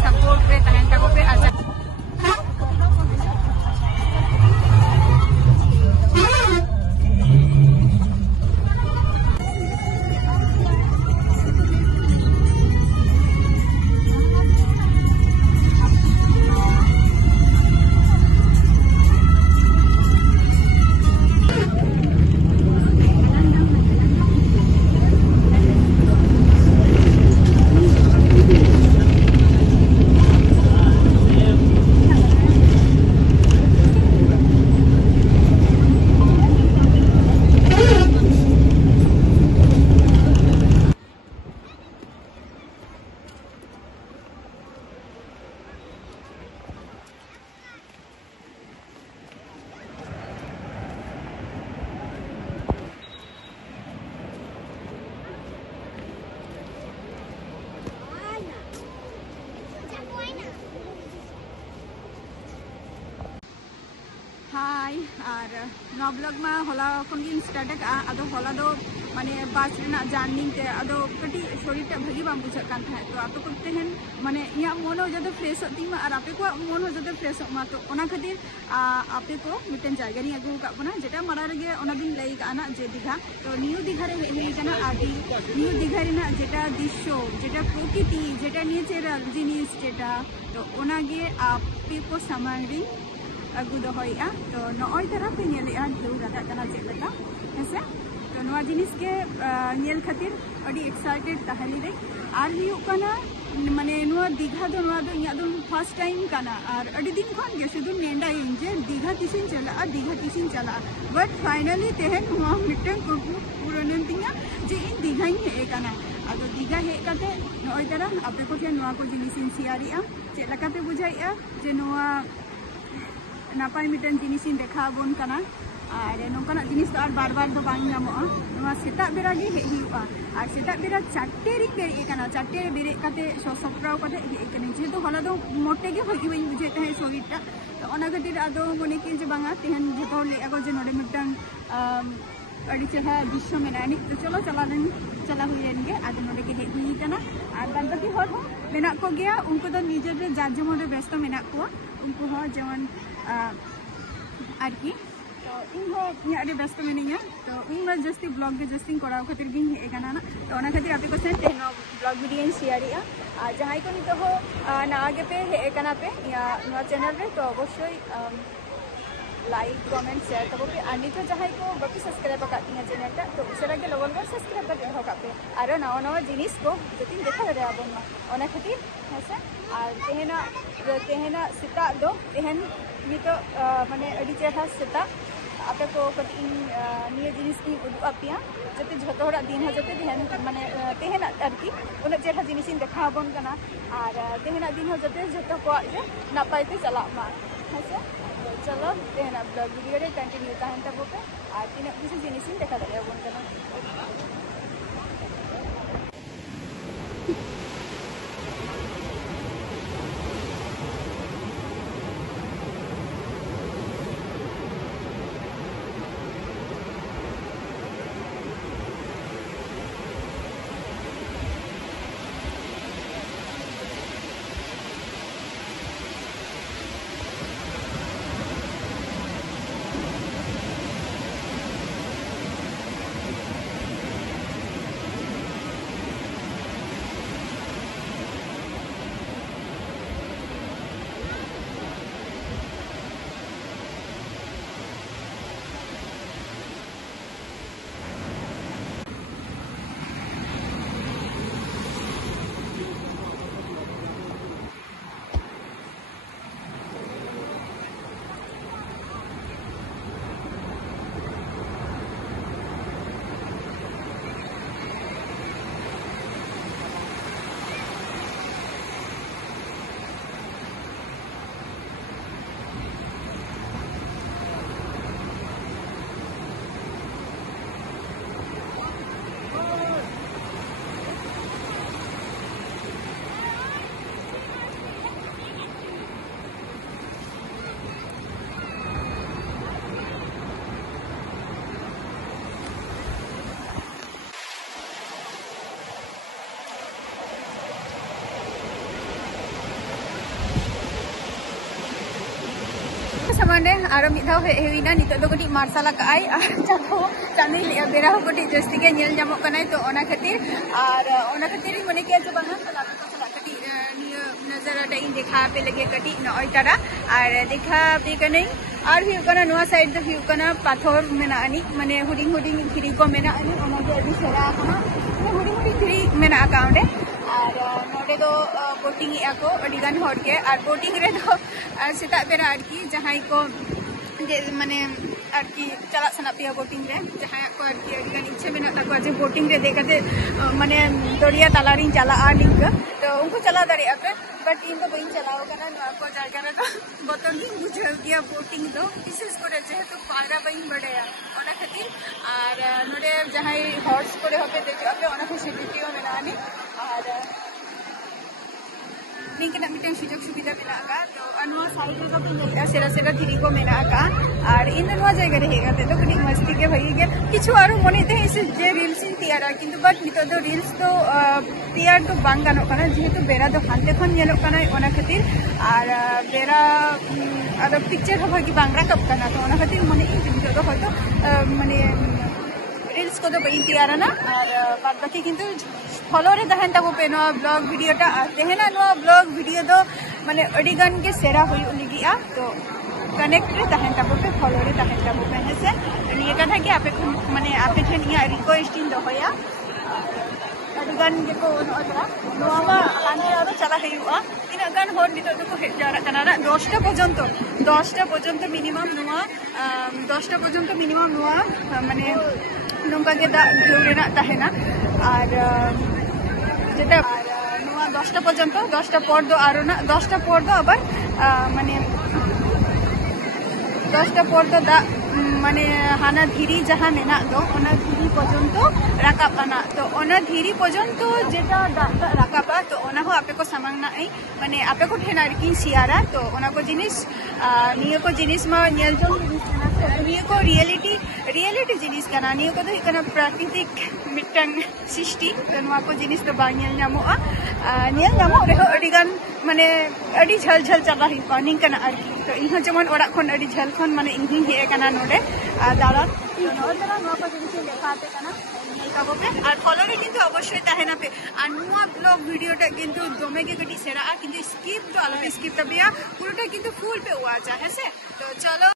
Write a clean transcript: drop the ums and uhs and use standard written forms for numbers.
support पे तहन तक पे हाय और नवा ब्लॉग में हला खन गिन स्टार्ट का आदो हला दो माने बस रेना जर्नी ते आदो कटी शरीर भागी बाम बुझा कान था तो आतो करते हैं माने इया मन जदे फ्रेश तीमा और आपे को मन जदे फ्रेश मा तो ओना खातिर आपे को मिटन जायगा नी अगु का बना जेटा मारा रगे ओना दिन लई काना जे दीघा तो न्यू दीघा रे हेई काना आदि न्यू दीघा रेना जेटा दृश्य जेटा प्रकृति जेटा नेचुरल जिनिस जेटा तो ओना गे आपे को सामग्री अगु दोहया तो नय तरह पे नेलेआ ढेउ रादा कना चेलका हेसे तो नवा जिनिस के नेल खातिर अडी एक्साइटेड ताहली रे आर हियु कना माने नवा दीघा दो नवा दो इया दो फर्स्ट टाइम कना और अडी दिन खन गे सुदु नेंडा इन जे दीघा तिसिन चला बट फाइनली तेहन नवा मिटन को पुरनन तिया जे इन दीघा ही हे कना आदो दीघा हे काते नय तरह आपे को थे नवा को जिनिस इन सियारिया चेलका पे बुझाइया जे नवा नापाय मिटन जिनिसिन देखा बोन कना और नोकाना जिनिस तो बार बार तो बांग नामोआ नवा सेता बेरा गे हे हिउआ और सेता बेरा 4टे रे बेरे कना 4टे रे बेरे काते सप्राव काते हे कने जे तो हला दो मोटे गे होगी बई बुझे तहे शरीरटा तो ओना खातिर आदो मने कि जे बांगा तेहन जेतो ले आगो जे नोडे मिटन अड़ी चेहा दृश्य मेनानी तो चलो चला हुईन गे आदो नोडे के हे हुई कना और बाकी हर हो मेना को गया उनको तो निजे रे जार जेमन रे व्यस्त मेना को उनको हो जेमन आरकी तो इन हो इया रे व्यस्त मेनिया तो इन मा जस्ती ब्लॉग के जस्ती कराव खातिर गिन हे गाना ना तो ओना खातिर आपे को सेन तेनो ब्लॉग वीडियो शेयरिया आ जहाई को नितो हो ना आगे पे हे गाना पे या नवा चैनल रे तो अवश्य लाइक कमेंट शेयर तब पे आनी तो जहाई को बाकी सब्सक्राइब का तिया चैनल टा तो उसरा के लगन कर सब्सक्राइब कर हो कापे आरो नवा नवा जिनिस को जतिन देखा रे आबन ओना खातिर हेसे और तेहना सेता दो तेहन नितो माने अडी चेहा सेता आपे को कति निये जिनिस की उदु आपिया जते झतो हरा दिन ह जते ध्यान माने तेहना आरकी उन चेहा जिनिसिन देखा बन कना और तेहना दिन ह जते झतो को जे नापाय ते चला मा हेसे चलो तेहना ब्लॉग वीडियो रे कंटिन्यू ताहन तब पे और तीन किसी जिनिसिन देखा दरे बन कना माने आरो मिधा हेविना नितो दो कटी मार्शल काई चांदी बेरा हो कटी जस्ती के नेल जामो कनाय तो ओना खातिर और ओना खातिर मने के जो बांगा कटी नजर इन देखा पे लगे कटी नय तारा और देखा पे कनै और हुकना नुआ साइड दो हुकना पाथर मेना आनी माने हुडिंग हुडिंग धीरी को मेना आनी ओना दो अभी सेरा आकना हुडिंग हुडिंग धीरी मेना आका ओंडे और नोडे दो बोटिंग आको अडिगान हर के और बोटिंग रे दो सेता बेरा आरकी जहां को माने आरकी चला सना पे बोटिंग रे जहां को आरकी अडिगान इच्छा मेना ताको जे बोटिंग रे देखाते माने दरिया तालारिन चला निंक तो उनको चला दारे पे बट इन तो बइन चलाओ कना को जायगा रे तो बतन दी बुझल गया बोटिंग दो विशेष करे जेहेतु पायरा बइन बड़ेया ओना खातिर और नोडे जहां हॉर्स करे होबे देखो पे ओना फैसिलिटी मेना आनी और निंकना मिटन सुजोग सुविधा मेना तो अनवा साइड रे तो मिलता सेरा सेरा धीरी को मेना और इन नवा जगह रे हेगा तो कटी मस्ती के भई गे किछु आरो मने ते इस जे रील्स इन तैयारा किंतु बट नितो दो रील्स तो तैयार तो बांग गानो कना जेहेतु बेरा दो हानते खन नेलो कना ओना खातिर और बेरा अदो पिक्चर हो कि बांग राकब कना तो ओना खातिर मने नितो दो होतो मने रील्स को तो बई तैयार ना और बाद बाकी किंतु फॉलो रे तहन तको पे नो ब्लॉग वीडियो टा तेहेना नो ब्लॉग वीडियो दो माने अडिगान के सेरा होई लिगिया तो कनेक्ट रे तहन तको पे फॉलो रे तहन तको पे हेसे निये कथा कि आपे माने आपे ठेन या रिक्वेस्ट इन दो होया अडिगान के को ओतरा नोवा हाने आरो चला हेयुआ इन अगान होर नितो तो हेड जारा कना 10टा पर्यंत मिनिमम नोवा 10टा पर्यंत मिनिमम नोवा माने नोंका के दा ढेउरेना तहेना और जेटा नोवा 10टा पर्यंत 10टा पर दो आरो ना 10टा पर दो आबार माने 10टा पर दो दा माने हाना धीरी जहां मेना दो ओना धीरी पर्यंत राकाबाना तो ओना धीरी पर्यंत जेटा दाता राकाबा तो ओना हो आपे को सामांगना आई माने आपे को ठेना की सियारा तो ओना को जिनिस नियो को जिनिस मा नेल जो नियो को रियलिटी जिनिस कना नियो को तो इकना प्राकृतिक मिटंग सृष्टि तो नवा को जिनिस तो बांग नेल नामोआ नेल नामो रे अडिगान माने अडी झल झल चला हि पानिंग कना आरकी तो इहा जमन ओड़ा खन अडी झल खन माने इही हे कना नोडे दादा नोडरा नवा को जिनिस देखाते कना नेलकाबो पे और फॉलो रे किंतु अवश्य ताहेना पे और नवा ब्लॉग वीडियो टा किंतु दोमे के गटी सेरा किंतु स्किप तो अलग स्किप तबिया पुरोटा किंतु फुल पे हुआ जा है से तो चलो